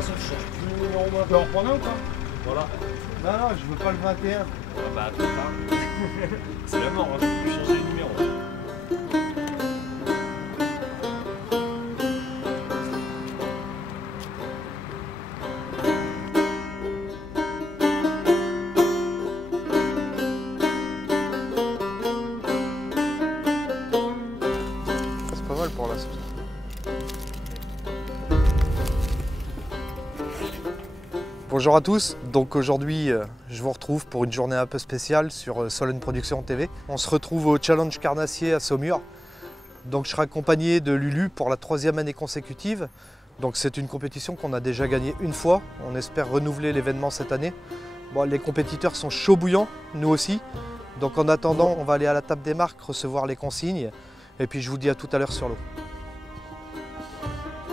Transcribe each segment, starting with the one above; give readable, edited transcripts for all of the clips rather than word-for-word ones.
façon, tu changes plus le numéro maintenant. Tu veux en prendre un ou pas? Voilà. Non, non, je veux pas le 21. Ah bah attends, hein. C'est la mort, hein. Tu peux changer le numéro. C'est pas mal pour l'instant. Bonjour à tous, donc aujourd'hui je vous retrouve pour une journée un peu spéciale sur Sologne Productions TV. On se retrouve au Challenge Carnassier à Saumur. Donc je serai accompagné de Lulu pour la 3e année consécutive. Donc c'est une compétition qu'on a déjà gagnée une fois. On espère renouveler l'événement cette année. Bon, les compétiteurs sont chauds bouillants, nous aussi. Donc en attendant, on va aller à la table des marques, recevoir les consignes. Et puis je vous dis à tout à l'heure sur l'eau.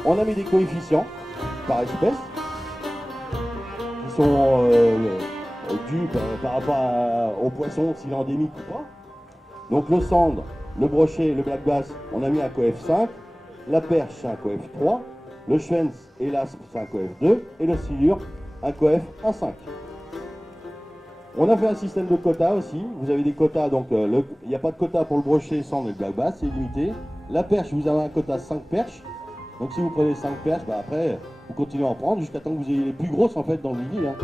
On a mis des coefficients par espèce qui sont dus par rapport au poisson, s'il est endémique ou pas. Donc le sandre, le brochet, le black bass, on a mis un coef 5, la perche c'est un coef 3, le schwenz et l'aspe c'est un coef 2 et le silure un coef 1,5. On a fait un système de quotas aussi, vous avez des quotas, donc il n'y a pas de quota pour le brochet, sandre et le black bass, c'est limité. La perche, vous avez un quota 5 perches, donc si vous prenez 5 perches, bah après vous continuez à en prendre jusqu'à temps que vous ayez les plus grosses en fait dans le midi. Hein.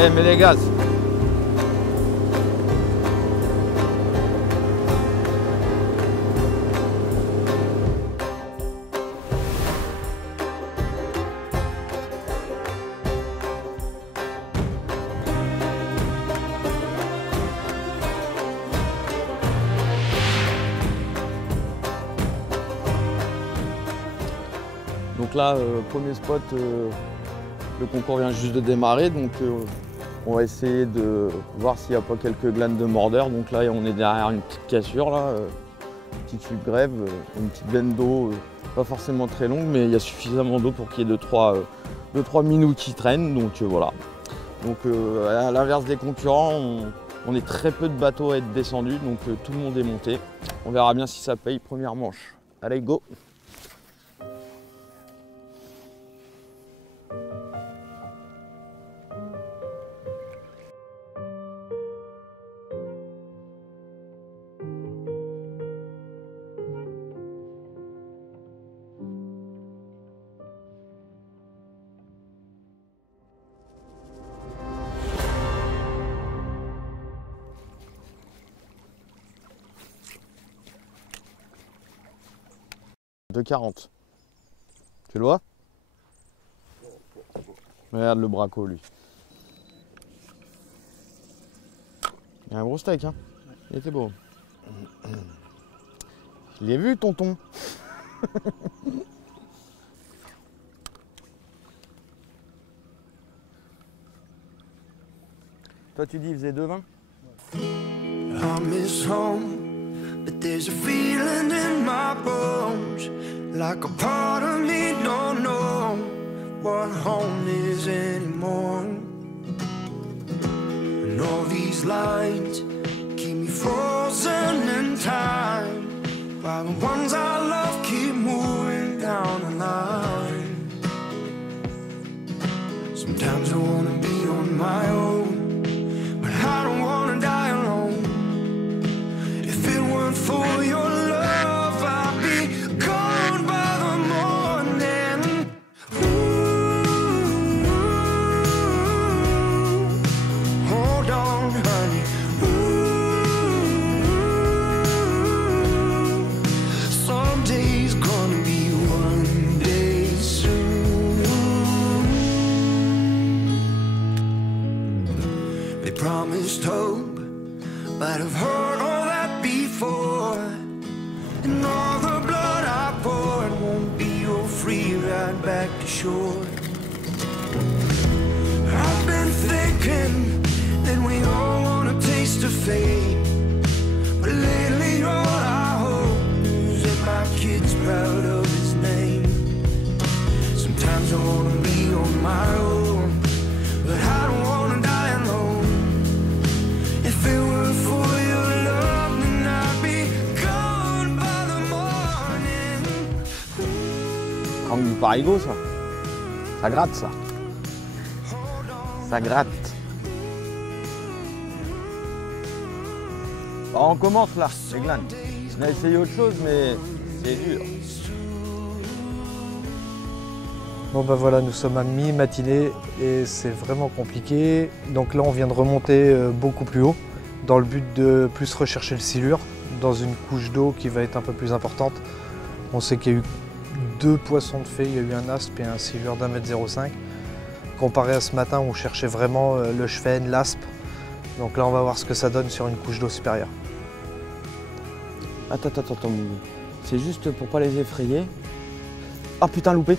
Eh, mais les gaz. Donc là, premier spot, le concours vient juste de démarrer, donc on va essayer de voir s'il n'y a pas quelques glanes de mordeur. Donc là, on est derrière une petite cassure, là, petite fuite grève, une petite veine d'eau, pas forcément très longue, mais il y a suffisamment d'eau pour qu'il y ait 2-3 minous qui traînent. Donc voilà. Donc à l'inverse des concurrents, on est très peu de bateaux à être descendus, donc tout le monde est monté. On verra bien si ça paye. Première manche. Allez, go! De 40. Tu le vois? Regarde le braco, lui. Il y a un gros steak, hein. Il était beau. Je l'ai vu, tonton. Toi, tu dis, il faisait 2,20? I miss home, but there's a feeling in my bones, like a part of me don't know what home is anymore. And all these lines keep me frozen in time, while the ones I love keep moving down the line. Sometimes I wanna be on my own, but I don't wanna die alone. If it weren't for your love, I'd be gone by the morning. Ooh, hold on, honey. Ooh, someday's gonna be one day soon. They promised hope, but I've heard all that before. And all the blood I poured won't be your free ride back to shore. I've been thinking that we all wanna fate. But lately all I hope is that my kid's proud of his name. Sometimes I wanna be on my own, but I don't wanna die alone. If it were for your love, then I'd be gone by the morning. Comme du parigot, ça. Ça gratte, ça. Ça gratte. Alors on commence là, les glanes. On a essayé autre chose, mais c'est dur. Bon bah voilà, nous sommes à mi-matinée et c'est vraiment compliqué. Donc là on vient de remonter beaucoup plus haut dans le but de plus rechercher le silure dans une couche d'eau qui va être un peu plus importante. On sait qu'il y a eu 2 poissons de fée, il y a eu un aspe et un silure d'1,05 m. Comparé à ce matin où on cherchait vraiment le chefenne, l'aspe. Donc là on va voir ce que ça donne sur une couche d'eau supérieure. Attends, c'est juste pour pas les effrayer. Ah putain, loupé.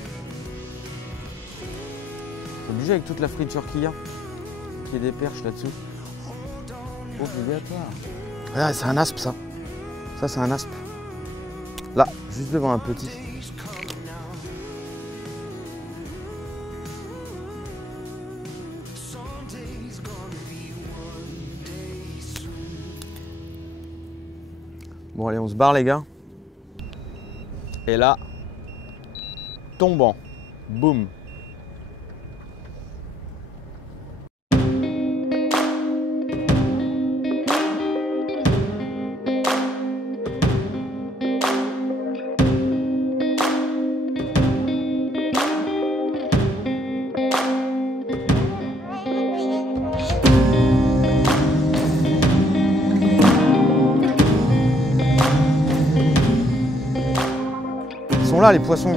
C'est obligé avec toute la friture qu'il y a. Qu'il y ait des perches là-dessous. Oh, obligatoire. Ah, c'est un aspe ça. Ça, c'est un aspe. Là, juste devant un petit. Bon allez, on se barre les gars. Et là, tombant, boum. Ils sont là les poissons.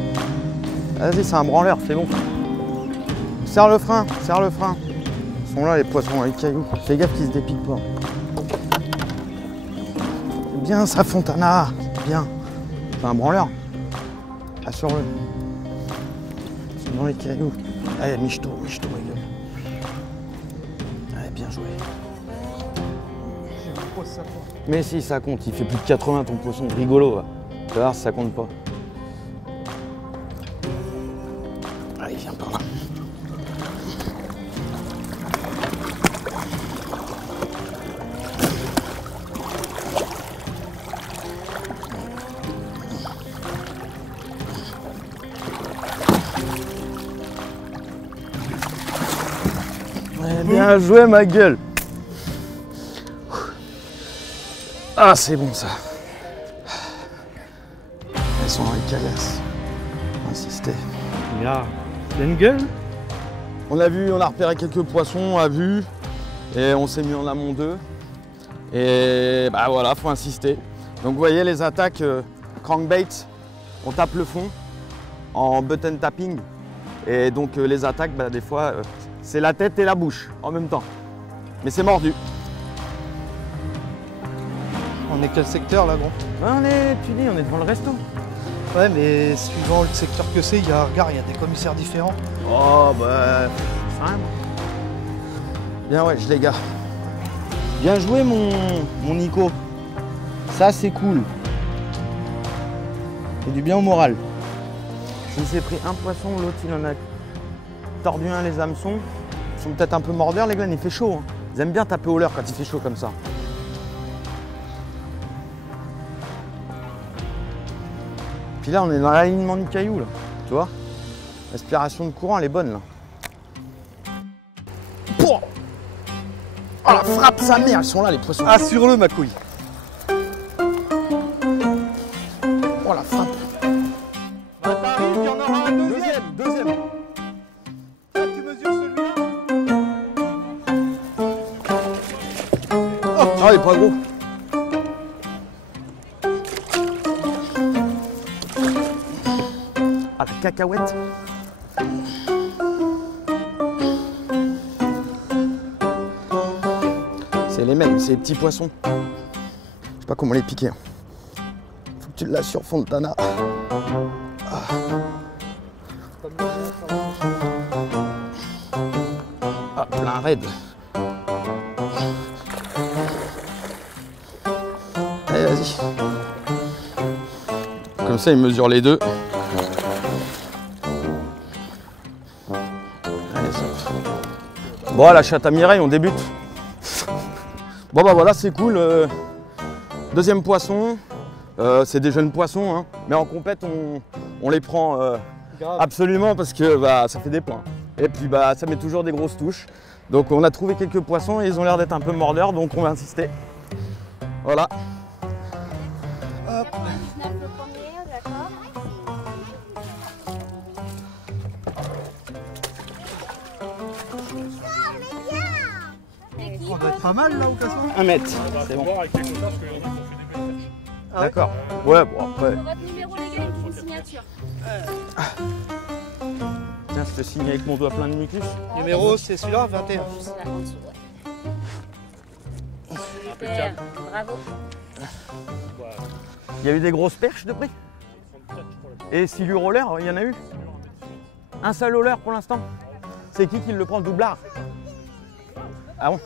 Vas-y, c'est un branleur, c'est bon. Serre le frein, serre le frein. Ils sont là les poissons avec cailloux. Fais gaffe qu'ils se dépiquent pas. C'est bien ça, Fontana. C'est bien. C'est un branleur. Assure-le. Ils sont dans les cailloux. Allez, miche-toi, ma gueule. Allez, bien joué. Mais si, ça compte. Il fait plus de 80 ton poisson. Rigolo, va. Tu vas voir si ça compte pas. Allez, viens par là. Ouais, bien joué, ma gueule. Ah, c'est bon ça. Elles sont dans les caillasses. Insister. Il y a une gueule. On a vu, on a repéré quelques poissons à vue et on s'est mis en amont d'eux. Et bah voilà, faut insister. Donc vous voyez les attaques crankbait, on tape le fond en button tapping. Et donc les attaques, bah, des fois, c'est la tête et la bouche en même temps. Mais c'est mordu. On est quel secteur là, gros? Ouais, tu dis, on est devant le resto. Ouais, mais suivant le secteur que c'est, regarde, il y a des commissaires différents. Oh bah, bien ouais, les gars. Bien joué mon Nico. Ça c'est cool. Et du bien au moral. Il s'est pris un poisson, l'autre il en a tordu un les hameçons. Ils sont peut-être un peu mordeurs les gars, il fait chaud. Hein. Ils aiment bien taper au leurre quand il fait chaud comme ça. Puis là on est dans l'alignement du caillou là. Tu vois? L'aspiration de courant elle est bonne là. Pouah, oh la frappe sa mère, ils sont là les poissons. Assure-le, ma couille. Oh la frappe. Bah, t'arrives, il y en aura un Deuxième. Ah, tu mesures celui-là? Ah il est pas gros. Ah la cacahuète. C'est les mêmes, c'est les petits poissons. Je sais pas comment les piquer. Faut que tu l'assures, Fontana. Ah, plein raide. Allez, vas-y. Comme ça, il mesure les deux. Allez, ça. Bon, la chatte à Mireille, on débute. Bon, bah voilà, c'est cool. Deuxième poisson. C'est des jeunes poissons, hein. Mais en compète, on les prend absolument parce que bah, ça fait des points. Et puis bah, ça met toujours des grosses touches. Donc on a trouvé quelques poissons et ils ont l'air d'être un peu mordeurs, donc on va insister. Voilà. Hop. 19 le premier, d'accord. On doit être pas mal là au classement. 1 mètre. C'est bon. Voir avec les cotards, parce que on fait des belles pêches. Ah ouais. D'accord. Ouais, bon après. Votre numéro, les gars, une signature. Tiens, je te signe avec mon doigt plein de mucus. Numéro, c'est celui-là, 21. C'est là en dessous, ouais. Super, bravo. Il y a eu des grosses perches de prix. Et silure roller, il y en a eu? Un seul roller pour l'instant? C'est qui le prend, le doublard? Ah bon?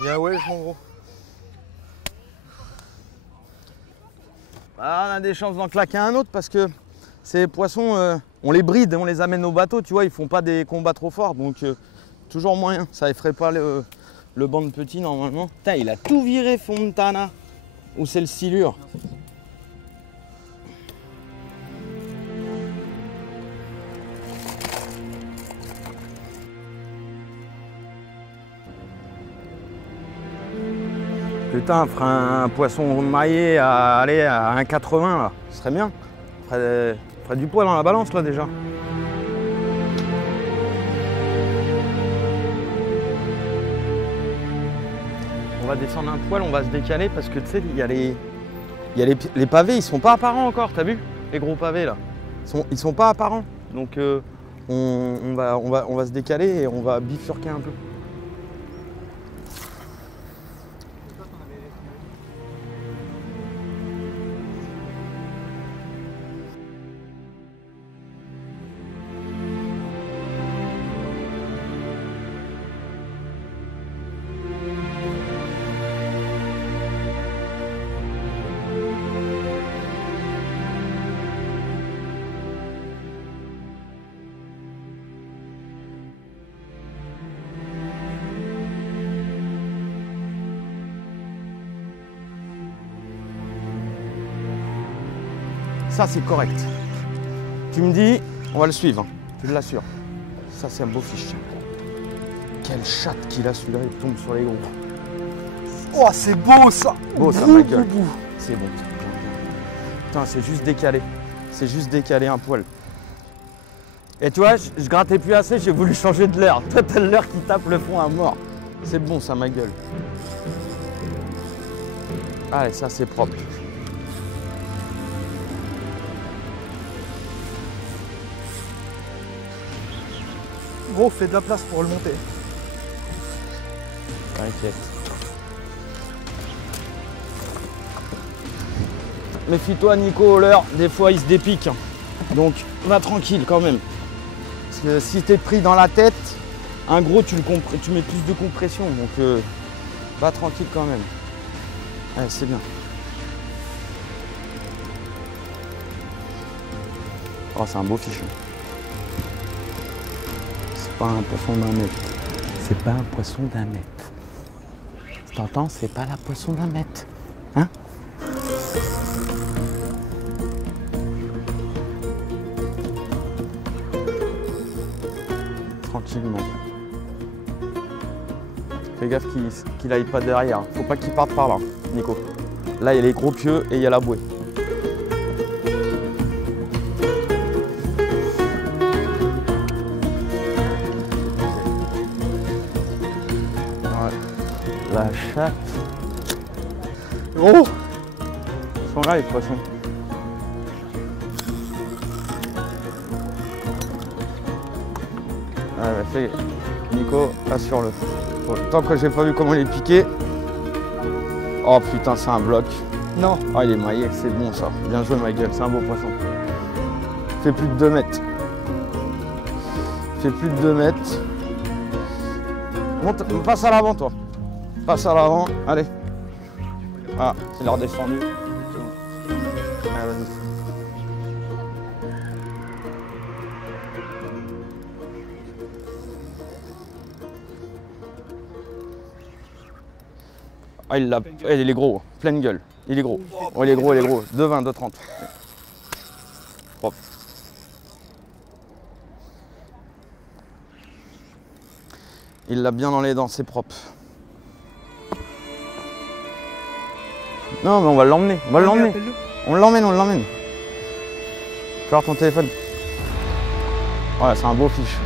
Bien ouais, mon gros. Ah, on a des chances d'en claquer un autre parce que ces poissons, on les bride, on les amène au bateau, tu vois, ils font pas des combats trop forts, donc toujours moyen. Ça effraie pas le banc de petits normalement. Putain, il a tout viré Fontana. Ou c'est le silure? Putain, ferait un poisson maillé à aller à 1,80 là, ce serait bien. Ferait du poids dans la balance là déjà. On va descendre un poil, on va se décaler parce que tu sais, il y a les pavés, ils sont pas apparents encore, t'as vu? Les gros pavés là, ils sont pas apparents. Donc on va se décaler et on va bifurquer un peu. Ça c'est correct. Tu me dis, on va le suivre, je l'assure. Ça c'est un beau fiche. Quelle chatte qu'il a celui-là, il tombe sur les gros. Oh, c'est beau ça. Beau ça, ma gueule. C'est bon. Putain, c'est juste décalé. C'est juste décalé un poil. Et tu vois, je grattais plus assez, j'ai voulu changer de leurre. Toi, t'as le leurre qui tape le fond à mort. C'est bon ça, ma gueule. Allez, ça c'est propre. Gros, fais de la place pour le monter. T'inquiète. Méfie-toi Nico au leurre, des fois il se dépique. Donc va tranquille quand même. Parce que si t'es pris dans la tête, un gros tu mets plus de compression. Donc va tranquille quand même. Allez, c'est bien. Oh, c'est un beau fichu. C'est pas un poisson d'un mètre. C'est pas un poisson d'un mètre. T'entends? C'est pas la poisson d'un mètre. Hein? Tranquillement. Fais gaffe qu'il aille pas derrière. Faut pas qu'il parte par là, Nico. Là, il y a les gros pieux et il y a la bouée. La chatte. Oh! Ils sont là les poissons. Allez, fais. Nico, assure-le. Tant que j'ai pas vu comment il est piqué. Oh putain, c'est un bloc. Non. Oh, il est maillé, c'est bon ça. Bien joué ma gueule, c'est un beau poisson. Fait plus de 2 mètres. Fait plus de 2 mètres. Monte, passe à l'avant toi. Passe à l'avant, allez. Ah, il est redescendu. Ah, vas-y. Ah, il l'a. Il est gros, pleine gueule. Il est gros. Oh, il est gros, il est gros. 2,20, 2,30. Propre. Il l'a bien dans les dents, c'est propre. Non, mais on va l'emmener. On va l'emmener. On l'emmène, on l'emmène. Tu vois ton téléphone. Voilà, c'est un beau fiche.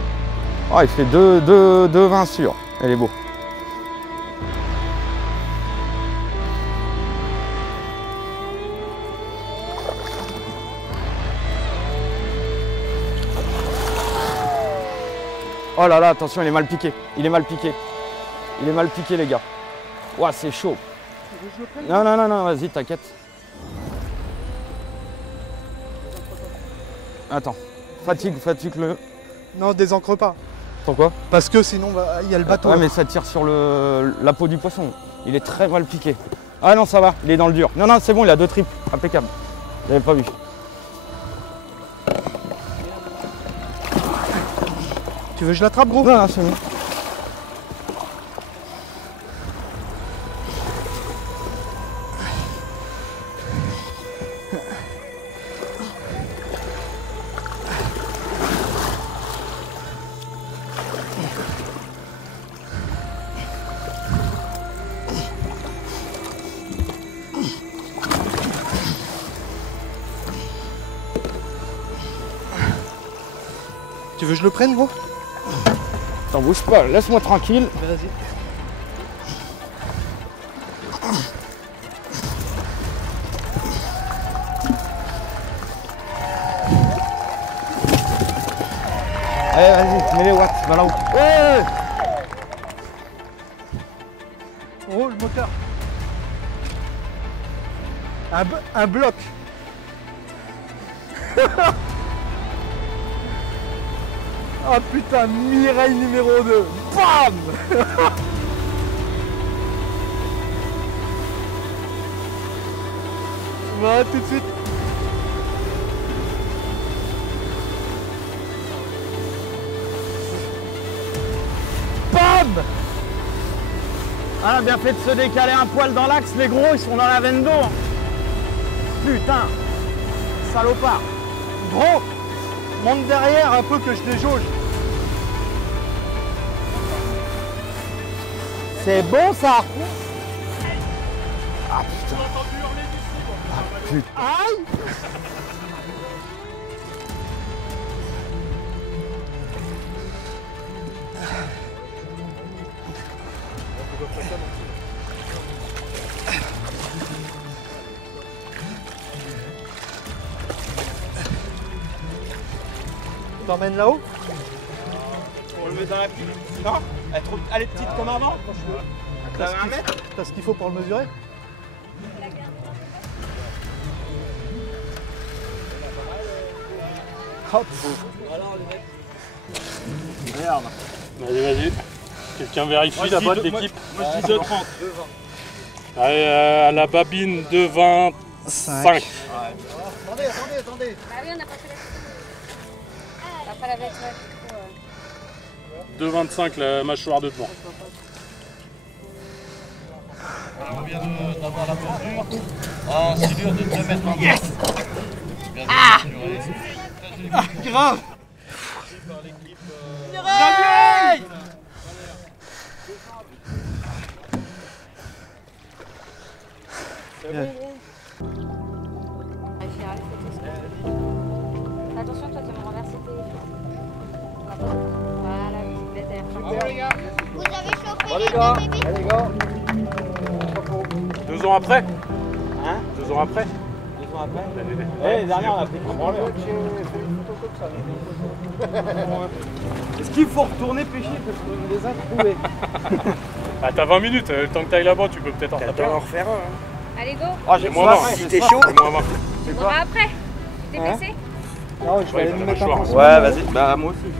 Oh, il fait 2,20 sûr. Elle est beau. Oh là là, attention, il est mal piqué. Il est mal piqué. Il est mal piqué, les gars. Ouah, c'est chaud. Non, non, non, non, vas-y, t'inquiète. Attends, fatigue-le. Non, désancre pas. Pourquoi? Parce que sinon, il y a le bateau. Ouais, mais ça tire sur la peau du poisson. Il est très mal piqué. Ah non, ça va, il est dans le dur. Non, non, c'est bon, il a 2 triples. Impeccable. J'avais pas vu. Tu veux que je l'attrape, gros? Non, non, c'est bon. Tu veux que je le prenne, gros? T'en bouge pas, laisse-moi tranquille. Vas-y. Allez, vas-y, mets les watts, va là-haut. Ouais. Oh, le moteur. Un bloc. Oh putain, Mireille numéro 2. Bam. Voilà, tout de suite. Bam. Ah, bien fait de se décaler un poil dans l'axe, les gros, ils sont dans la veine d'eau. Putain, salopard. Gros, monte derrière un peu que je déjauge. C'est bon ça. Ah putain. Ah putain. Aïe. Tu t'emmènes là-haut? On le met dans la pile. Non, elle est petite comme avant. T'as 1 mètre. T'as ce qu'il faut pour le mesurer? Hop. Merde. Vas-y, vas-y. Quelqu'un vérifie la boîte d'équipe. Moi je dis 2,30. Allez, à la babine 2,25. Attendez. Bah oui, on n'a pas fait la on n'a pas la bête, ouais. 2,25 la mâchoire de devant. On vient d'avoir la mesure en silure de 2 mètres 20. Yes. Grave. Attention, toi, tu vas me renverser tes... Voilà, petite bête à air. Vous avez chauffé les deux bébés? 2 ans après. Hein? 2 ans après. 2 ans après. L'année dernière, on a pris 3 branleurs. Est-ce qu'il faut retourner pêcher parce qu'on les a trouvés? Ah, t'as 20 minutes, le temps que t'ailles là-bas, tu peux peut-être en taper un. refaire un. Allez, go. Ah, j'ai moins 20. C'était chaud. J'ai moins 20. On va après. T'es blessé? Non, je vais Ouais, aller il me faut mettre la un mâchoire. peu. Ouais, vas-y. Bah, moi aussi.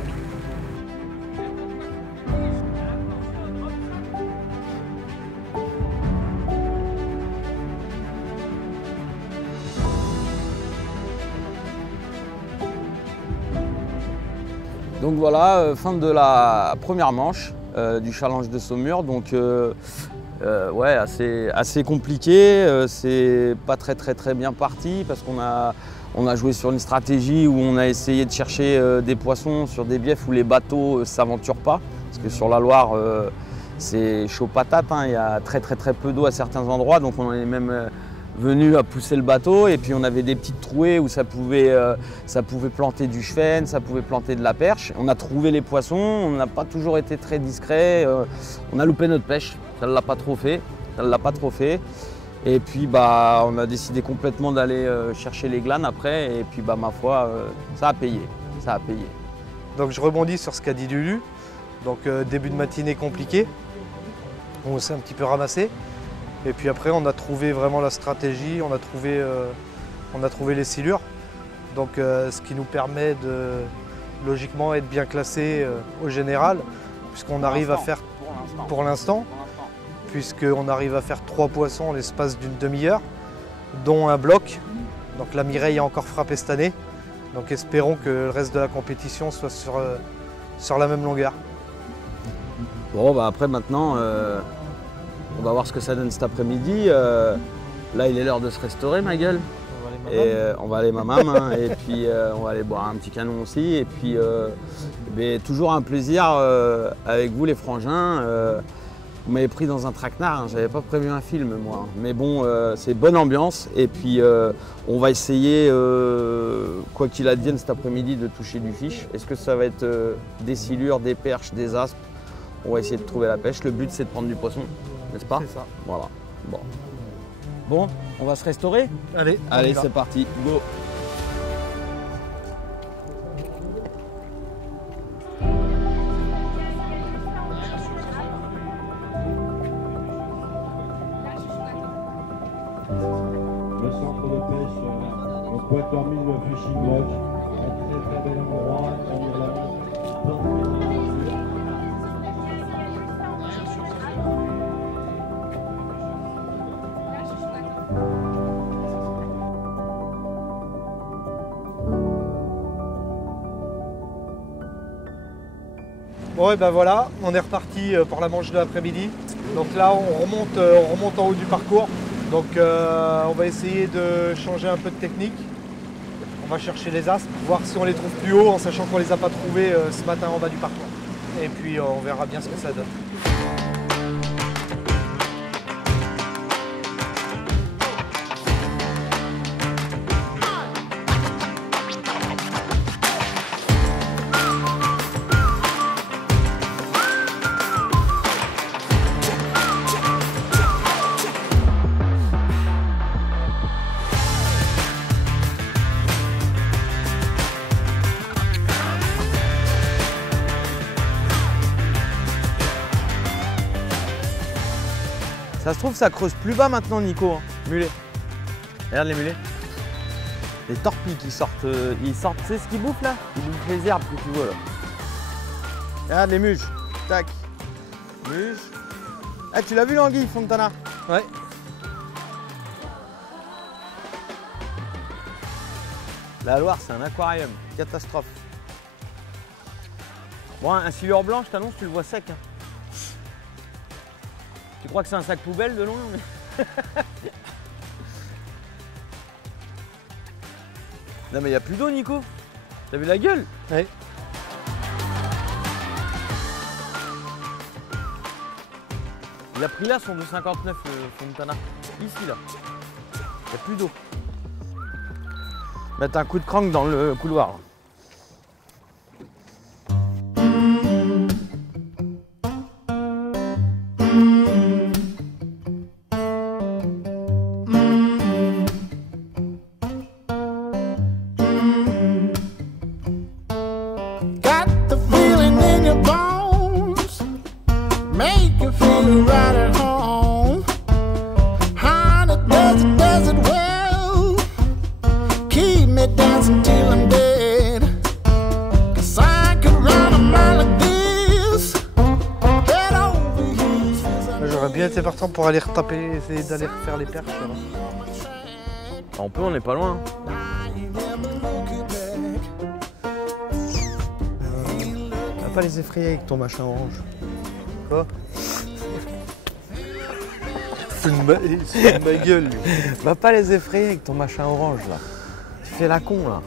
Donc voilà, fin de la première manche du challenge de Saumur. Donc ouais, assez compliqué. C'est pas très bien parti parce qu'on a joué sur une stratégie où on a essayé de chercher des poissons sur des biefs où les bateaux ne s'aventurent pas. Parce que sur la Loire, c'est chaud patate, hein. Il y a très peu d'eau à certains endroits. Donc on est même venu à pousser le bateau et puis on avait des petites trouées où ça pouvait planter du chevenne, ça pouvait planter de la perche. On a trouvé les poissons, on n'a pas toujours été très discret, on a loupé notre pêche, ça ne l'a pas trop fait. Et puis bah, on a décidé complètement d'aller chercher les glanes après et puis bah, ma foi, ça a payé. Donc je rebondis sur ce qu'a dit Lulu. Donc début de matinée compliqué, on s'est un petit peu ramassé. Et puis après, on a trouvé vraiment la stratégie, on a trouvé les silures. Donc ce qui nous permet de logiquement être bien classé au général, puisqu'on arrive à faire, pour l'instant, puisqu'on arrive à faire 3 poissons en l'espace d'une demi-heure, dont un bloc. Donc la Mireille a encore frappé cette année. Donc espérons que le reste de la compétition soit sur la même longueur. Bon, bah après maintenant, on va voir ce que ça donne cet après-midi. Là, il est l'heure de se restaurer, ma gueule. On va aller mamam, hein, et puis on va aller boire un petit canon aussi. Et puis, toujours un plaisir avec vous, les frangins. Vous m'avez pris dans un traquenard, hein, j'avais pas prévu un film, moi. Mais bon, c'est bonne ambiance. Et puis, on va essayer, quoi qu'il advienne cet après-midi, de toucher du fiche. Est-ce que ça va être des silures, des perches, des aspes? On va essayer de trouver la pêche. Le but, c'est de prendre du poisson. N'est-ce pas? C'est ça. Voilà. Bon, on va se restaurer? Allez, c'est parti, go! Le centre de pêche, donc Pointe-Dormine, le Fishing Lodge, un très bel endroit, on est là. Bon et ben voilà, on est reparti pour la manche de l'après-midi. Donc là on remonte en haut du parcours. Donc on va essayer de changer un peu de technique. On va chercher les aspes, voir si on les trouve plus haut en sachant qu'on les a pas trouvés ce matin en bas du parcours. Et puis on verra bien ce que ça donne. Ça se trouve, ça creuse plus bas maintenant, Nico. Hein. Mulet. Regarde les mulets. Les torpilles qui sortent. Ils sortent, tu sais ce qu'ils bouffent là? Ils bouffent les herbes que tu vois là. Regarde les muges. Tac. Muges. Ah, tu l'as vu l'anguille, Fontana? Ouais. La Loire, c'est un aquarium. Catastrophe. Bon, un silure blanc, je t'annonce, tu le vois sec. Hein. Tu crois que c'est un sac poubelle de loin? Non mais il n'y a plus d'eau, Nico. T'as vu la gueule? Oui. Il a pris là son 2,59 Fontana. Ici là. Il n'y a plus d'eau. Mettre un coup de crank dans le couloir. J'aurais bien été partant pour aller retaper, essayer d'aller refaire les perches. On peut, on n'est pas loin. pas les effrayer avec ton machin orange. Quoi? C'est de ma gueule, lui. Va pas les effrayer avec ton machin orange là. Tu fais la con là.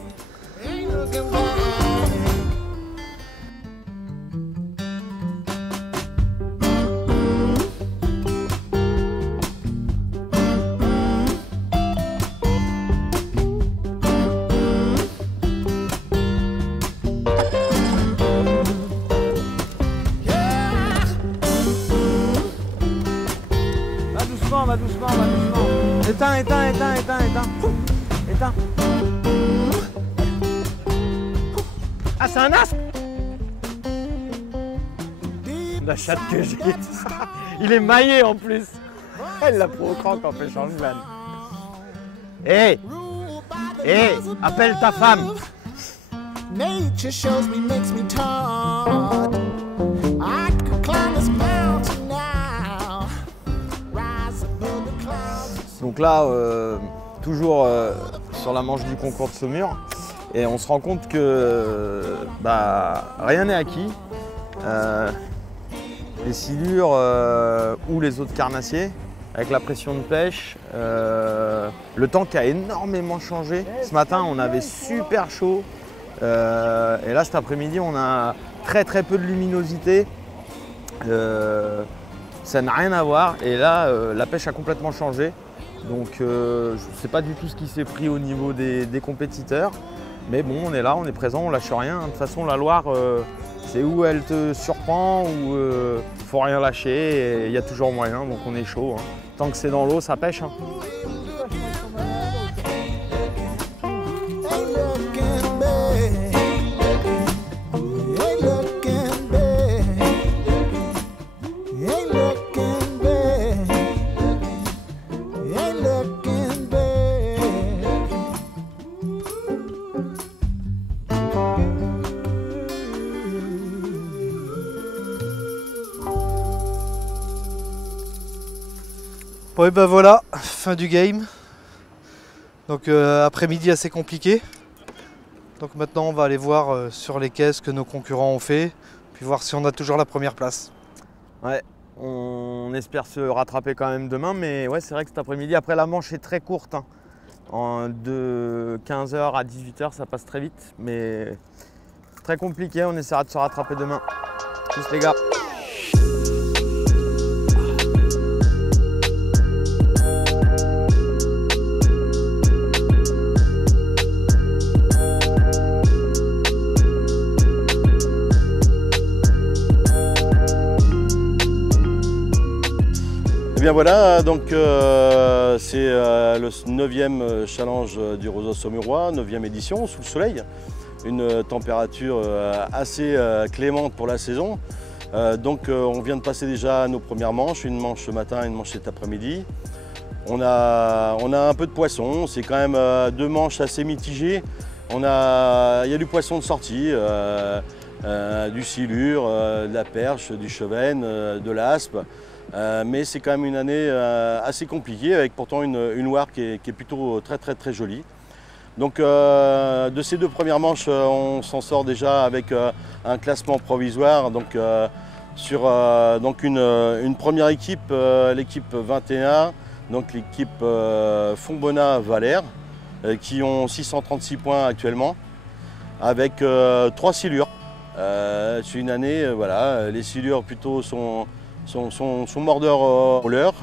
Va doucement. Éteins. Éteins. Ah, c'est un aspe. La chatte que j'ai. Il est maillé en plus. Elle l'a pris au crank en pêchant le gland. Hé, appelle ta femme. Nature shows me, makes me tired. I could climb this mountain now. Rise above the clouds. Donc là, toujours sur la manche du concours de Saumur, et on se rend compte que rien n'est acquis. Les silures ou les autres carnassiers, avec la pression de pêche, le temps qui a énormément changé. Ce matin, on avait super chaud, et là cet après-midi, on a très peu de luminosité. Ça n'a rien à voir, et là, la pêche a complètement changé. Donc je ne sais pas du tout ce qui s'est pris au niveau des compétiteurs. Mais bon, on est là, on est présent, on lâche rien. De toute façon, la Loire, c'est où elle te surprend, ou faut rien lâcher, et il y a toujours moyen, donc on est chaud. Hein. Tant que c'est dans l'eau, ça pêche. Hein. Bon et ben voilà, fin du game. Donc après-midi assez compliqué. Donc maintenant on va aller voir sur les caisses que nos concurrents ont fait, puis voir si on a toujours la première place. Ouais, on espère se rattraper quand même demain, mais ouais, c'est vrai que cet après-midi, après la manche est très courte. Hein. De 15h à 18h, ça passe très vite, mais c'est très compliqué, on essaiera de se rattraper demain. Tchuss les gars. Et bien voilà, donc c'est le 9e challenge du Roseau Saumurois, 9e édition, sous le soleil. Une température assez clémente pour la saison. Donc on vient de passer déjà nos premières manches, une manche ce matin et une manche cet après-midi. On a un peu de poisson, c'est quand même 2 manches assez mitigées. Il y a du poisson de sortie, du silure, de la perche, du chevenne, de l'aspe. Mais c'est quand même une année assez compliquée, avec pourtant une Loire qui est plutôt très jolie. Donc de ces 2 premières manches, on s'en sort déjà avec un classement provisoire. Donc, sur une première équipe, l'équipe 21, donc l'équipe Fontbonnat-Valère, qui ont 636 points actuellement, avec 3 silures. C'est une année, voilà, les silures plutôt sont mordeurs au leurre.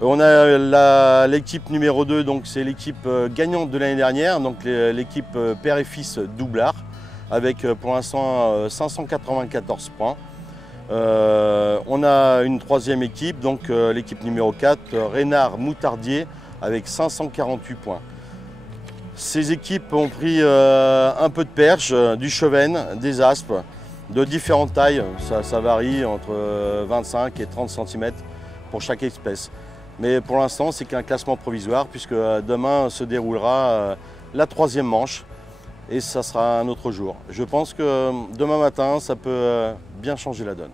On a l'équipe numéro 2, donc c'est l'équipe gagnante de l'année dernière, donc l'équipe père et fils Doublard, avec pour l'instant 594 points. On a une 3e équipe, donc l'équipe numéro 4, Reynard Moutardier, avec 548 points. Ces équipes ont pris un peu de perche, du chevenne, des aspes, de différentes tailles, ça varie entre 25 et 30 cm pour chaque espèce. Mais pour l'instant, c'est qu'un classement provisoire, puisque demain se déroulera la 3e manche et ça sera un autre jour. Je pense que demain matin, ça peut bien changer la donne.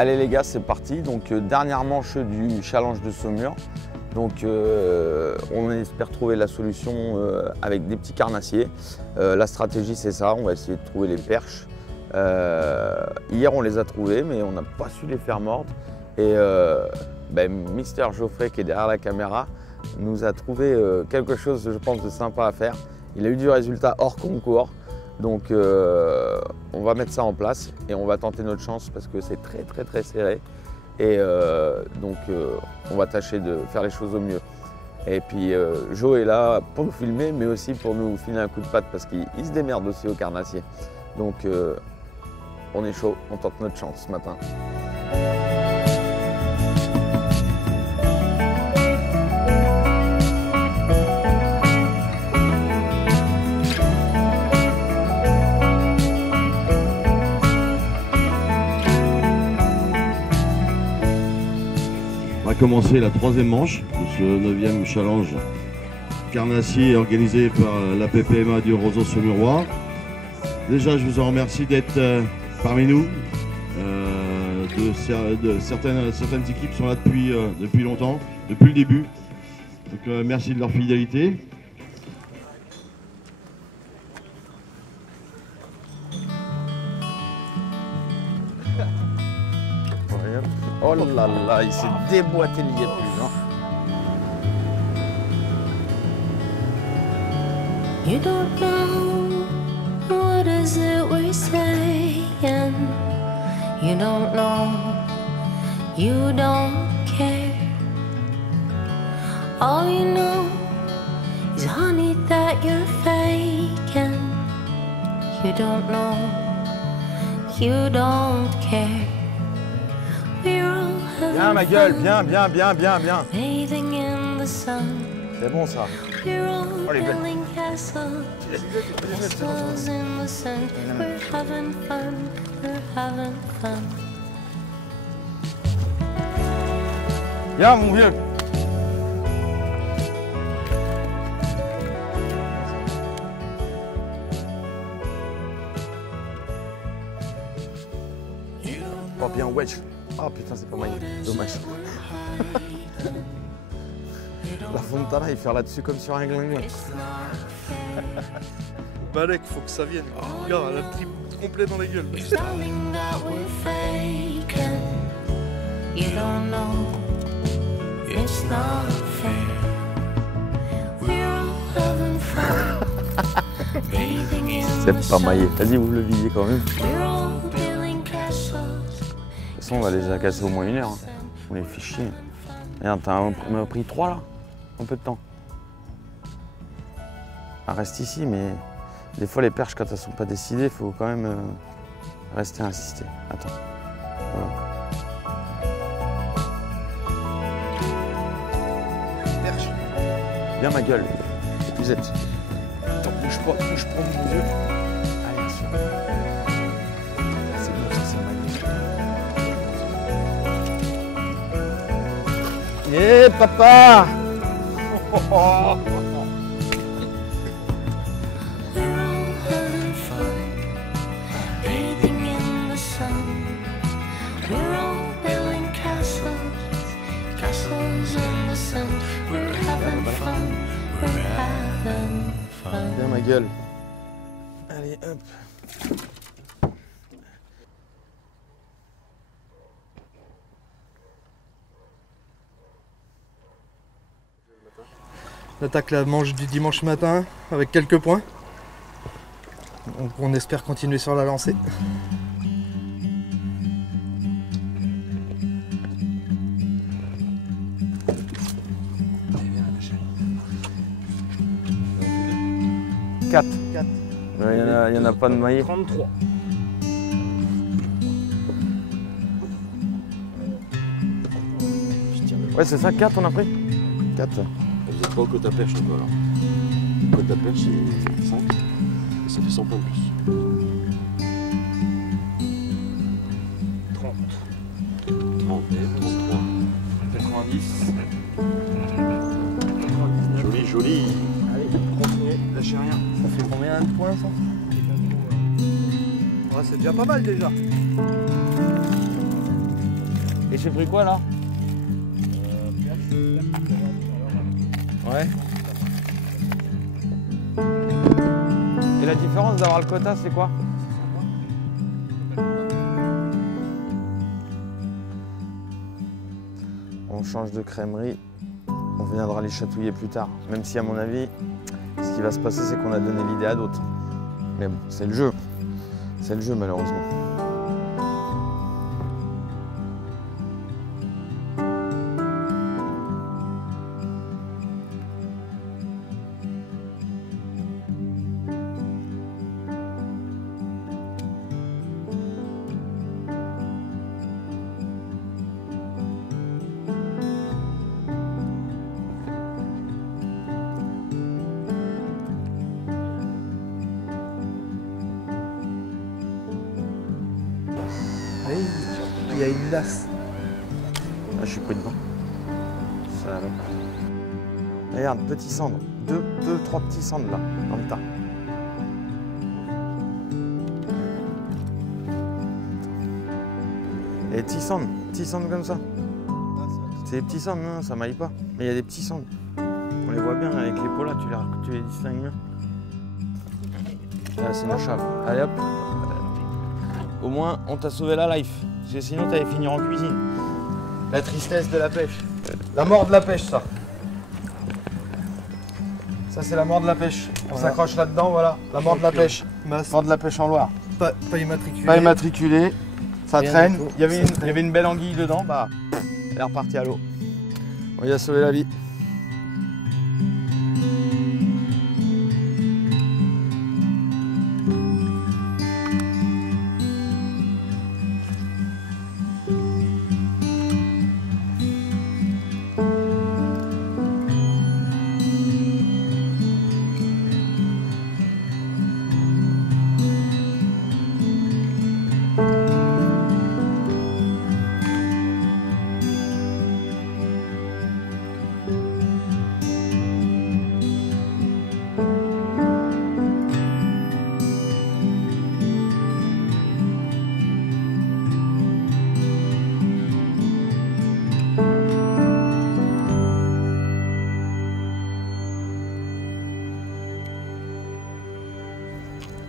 Allez les gars, c'est parti. Donc dernière manche du challenge de Saumur. Donc on espère trouver la solution avec des petits carnassiers. La stratégie c'est ça, on va essayer de trouver les perches. Hier on les a trouvés mais on n'a pas su les faire mordre. Et Mister Geoffrey qui est derrière la caméra nous a trouvé quelque chose je pense de sympa à faire. Il a eu du résultat hors concours. Donc on va mettre ça en place et on va tenter notre chance parce que c'est très serré. Et donc on va tâcher de faire les choses au mieux. Et puis Jo est là pour nous filmer mais aussi pour nous filer un coup de patte parce qu'il se démerde aussi au carnassier. Donc on est chaud, on tente notre chance ce matin. On va commencer la troisième manche de ce 9e challenge carnassier organisé par la PPMA du Roseau Saumurois. Déjà, je vous en remercie d'être parmi nous. Certaines équipes sont là depuis longtemps, depuis le début. Donc merci de leur fidélité. Oh là là, il s'est déboîté le guépus. You don't know what is it we're saying. You don't know, you don't care. All you know is honey that you're faking. You don't know, you don't care. Bien ma gueule, bien. C'est bon ça. Oh les gueules. Bien mon vieux. Oh bien wesh. Oh putain c'est pas mal, dommage. La Fontana il fait là-dessus comme sur un glingue. Balek, faut que ça vienne. Oh, regarde, elle a le trip complet dans la gueule. C'est pas maillé. Vas-y, ouvre le billet quand même. De toute façon, on va les casser au moins 1 heure. Hein. On les fait chier. Regarde, on a pris 3 là, en peu de temps. Elle reste ici, mais des fois les perches, quand elles sont pas décidées, il faut quand même rester insister. Attends. Voilà. Perche. Bien ma gueule. Vous êtes. Attends, bouge pas, mon vieux. Allez, sûr. C'est bon, ça c'est magnifique. Eh papa. Bien ma gueule. Allez, hop. On attaque la manche du dimanche matin avec quelques points. Donc on espère continuer sur la lancée. Quatre. Il y en a pas de maillet. 33. Ouais, c'est ça, 4 on a pris 4. Vous n'êtes pas au quota perche encore alors. Le quota perche c'est 5 et ça fait 100 points de plus. 30. 30 et 33. 90. Joli. Allez, continuez, lâchez rien. Ça fait combien de points ça? Ouais, c'est déjà pas mal déjà. j'ai pris quoi là? Ouais. Et la différence d'avoir le quota, c'est quoi? On change de crèmerie, on viendra les chatouiller plus tard. Même si à mon avis, ce qui va se passer, c'est qu'on a donné l'idée à d'autres. Mais bon, c'est le jeu. C'est le jeu malheureusement. Il y a une lasse. Ah, je suis pris dedans. Ça va. Regarde, petit cendre. Trois petits cendres là, dans le tas. Et petits cendres comme ça. C'est des petits cendres, non, ça maille pas. Mais il y a des petits cendres. On les voit bien avec les pots là, tu les distingues bien. Là, c'est ma chave. Allez hop. Au moins, on t'a sauvé la life. Parce que sinon, t'allais finir en cuisine. La tristesse de la pêche. La mort de la pêche, ça. Ça, c'est la mort de la pêche. On s'accroche là-dedans, voilà. La mort de la pêche. Mort de la pêche en Loire. Pas immatriculé. Pas immatriculé. Ça Rien traîne. du tout. Il y avait une belle anguille dedans. Bah, elle est repartie à l'eau. On lui a sauvé la vie.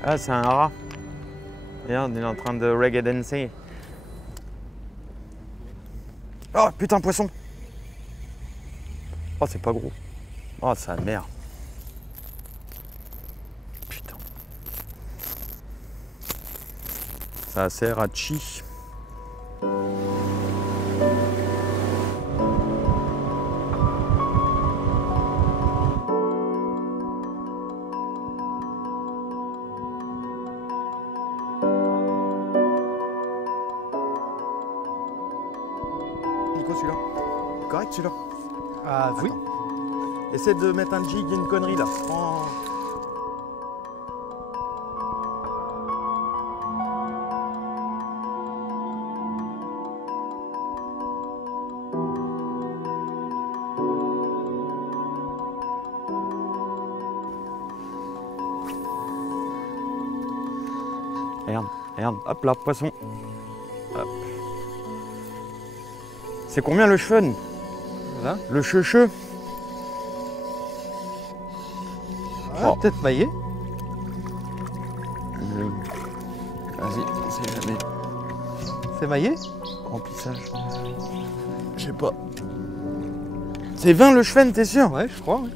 Ah, c'est un rat. Regarde, il est en train de reggae danser. Oh putain, poisson! Oh, c'est pas gros. Oh, sa mère. Putain. Ça sert à chi. Nico, celui-là. Correct, celui-là. Ah oui. Attends. Essaie de mettre un jig, il y a une connerie là. Oh. Regarde, hop là, poisson. Hop. C'est combien le cheven? Là. Le cheveu. Ah, peut-être maillé. Vas-y, c'est jamais. C'est maillé? Remplissage. Je sais pas. C'est 20 le cheven, t'es sûr? Ouais, je crois. Ouais.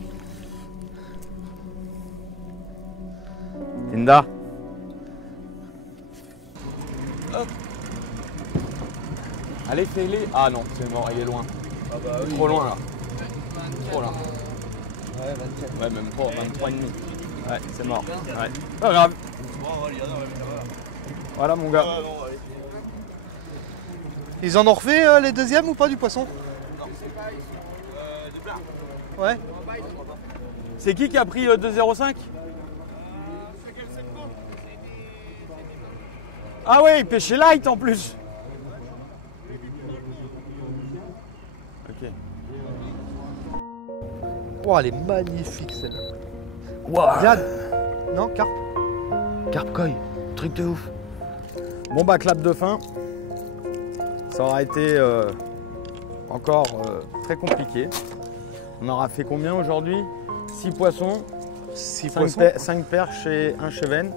Linda. Hop. Allez, fais-les. Ah non, c'est mort, il est loin. Ah bah oui. Trop loin là. Trop loin. Ouais, 24. Ouais, même pas, 23,5. Ouais, c'est mort. Ouais. Pas grave. Voilà mon gars. Ils en ont refait les deuxièmes ou pas du poisson? Non, c'est pas, ils sont de plat. Ouais. C'est qui a pris le 2,05? Ah ouais, il pêchait light en plus. Ok. Oh, elle est magnifique celle-là. Wow. Jade. Non, carpe. Carpe koi, truc de ouf. Bon bah clap de fin. Ça aura été encore très compliqué. On aura fait combien aujourd'hui? 6 poissons, 5 perches et un chevenne,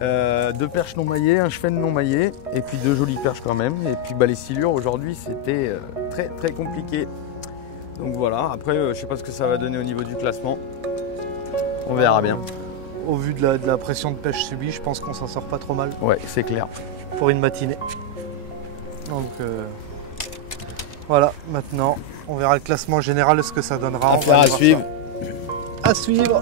2 perches non maillées, un chevenne non maillé et puis 2 jolies perches quand même. Et puis les silures aujourd'hui c'était très compliqué. Donc voilà, après je ne sais pas ce que ça va donner au niveau du classement. On verra bien. Au vu de la pression de pêche subie, je pense qu'on s'en sort pas trop mal. Ouais, c'est clair. Pour une matinée. Donc voilà, maintenant on verra le classement général, ce que ça donnera. Affaire à suivre. À suivre.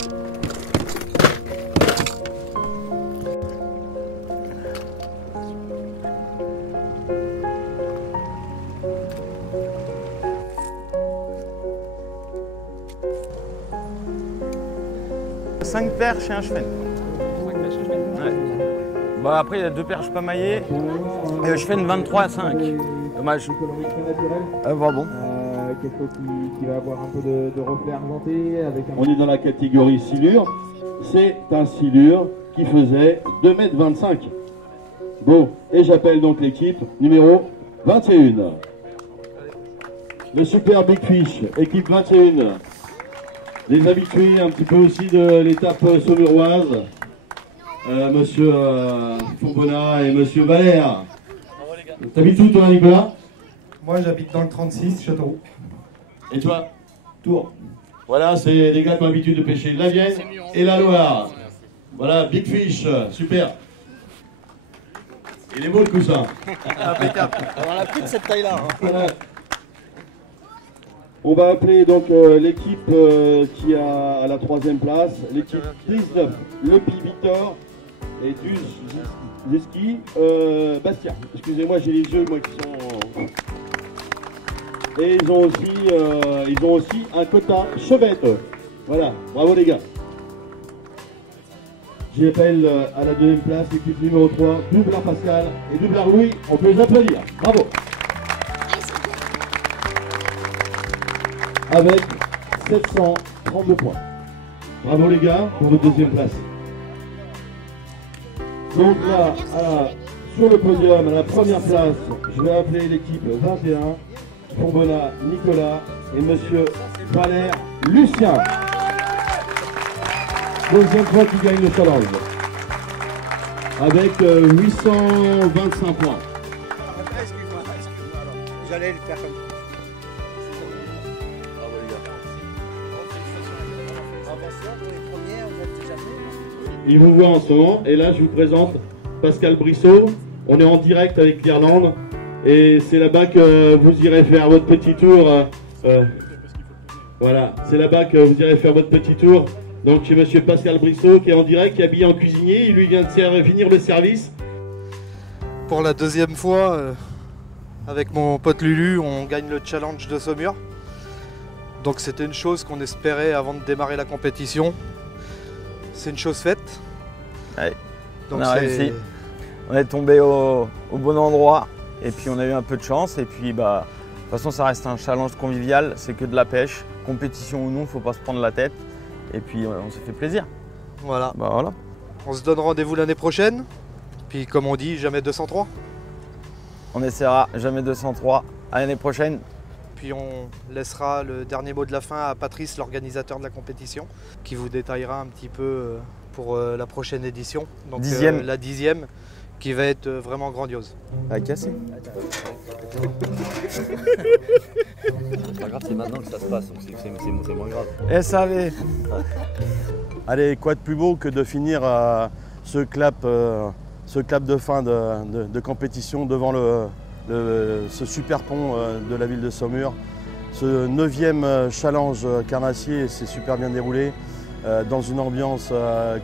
Cinq perches et un chevenne. Ouais. Bah après il y a 2 perches pas maillées et le chevenne 23 à 5. Dommage. Bon. Quelque chose qui va avoir un peu de reflet argenté avec un... On est dans la catégorie silure. C'est un silure qui faisait 2,25 m. Bon, et j'appelle donc l'équipe numéro 21. Le Super Big Fish, équipe 21. Les habitués un petit peu aussi de l'étape saumuroise. Monsieur Fourbonnat et Monsieur Valère. T'habites où toi, Nicolas? Moi j'habite dans le 36, Châteauroux. Et toi? Tours. Voilà, c'est les gars qui ont l'habitude de pêcher la Vienne et la Loire. Voilà, Big Fish, super. Il est beau le coussin. Impeccable. On a plus de cette taille-là. Hein. Voilà. On va appeler donc l'équipe qui a à la 3e place, l'équipe 19, Le Pi Victor et Duski Bastia. Excusez-moi, j'ai les yeux moi qui sont... Et ils ont aussi un quota chevette. Voilà, bravo les gars. J'appelle à la 2e place l'équipe numéro 3, Doublar Pascal et Doublar Louis. On peut les applaudir. Bravo. Avec 732 points. Bravo les gars pour votre 2e place. Donc là, sur le podium, à la 1re place, je vais appeler l'équipe 21. Fourbonnat Nicolas et Monsieur Valère Lucien. 2e fois qui gagne le challenge. Avec 825 points. Excuse-moi. J'allais le faire comme ça. Bravo les gars. Ils vous voient en ce moment. Et là, je vous présente Pascal Brissot. On est en direct avec l'Irlande. Et c'est là-bas que vous irez faire votre petit tour. Voilà, c'est là-bas que vous irez faire votre petit tour. Donc chez Monsieur Pascal Brissot qui est en direct, qui est habillé en cuisinier. Il lui vient de finir le service. Pour la 2e fois, avec mon pote Lulu, on gagne le challenge de Saumur. Donc c'était une chose qu'on espérait avant de démarrer la compétition. C'est une chose faite. Ouais. Donc on a réussi. On est tombé au bon endroit. Et puis on a eu un peu de chance et puis de toute façon ça reste un challenge convivial, c'est que de la pêche, compétition ou non, faut pas se prendre la tête et puis on s'est fait plaisir. Voilà. Voilà. On se donne rendez-vous l'année prochaine, puis comme on dit, jamais 203. On essaiera, jamais 203, à l'année prochaine. Puis on laissera le dernier mot de la fin à Patrice, l'organisateur de la compétition, qui vous détaillera un petit peu pour la prochaine édition, donc la 10e. Qui va être vraiment grandiose. À casser. C'est pas grave, c'est maintenant que ça se passe, donc c'est moins grave. SAV. Allez, quoi de plus beau que de finir ce clap de fin de compétition devant ce super pont de la ville de Saumur. Ce 9e challenge carnassier s'est super bien déroulé dans une ambiance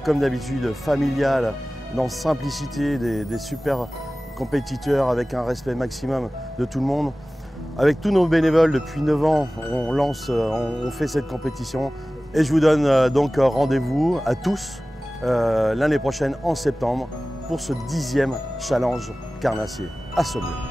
comme d'habitude familiale, dans simplicité, des super compétiteurs avec un respect maximum de tout le monde. Avec tous nos bénévoles depuis 9 ans, on fait cette compétition et je vous donne donc rendez-vous à tous l'année prochaine en septembre pour ce 10e challenge carnassier à Saumur.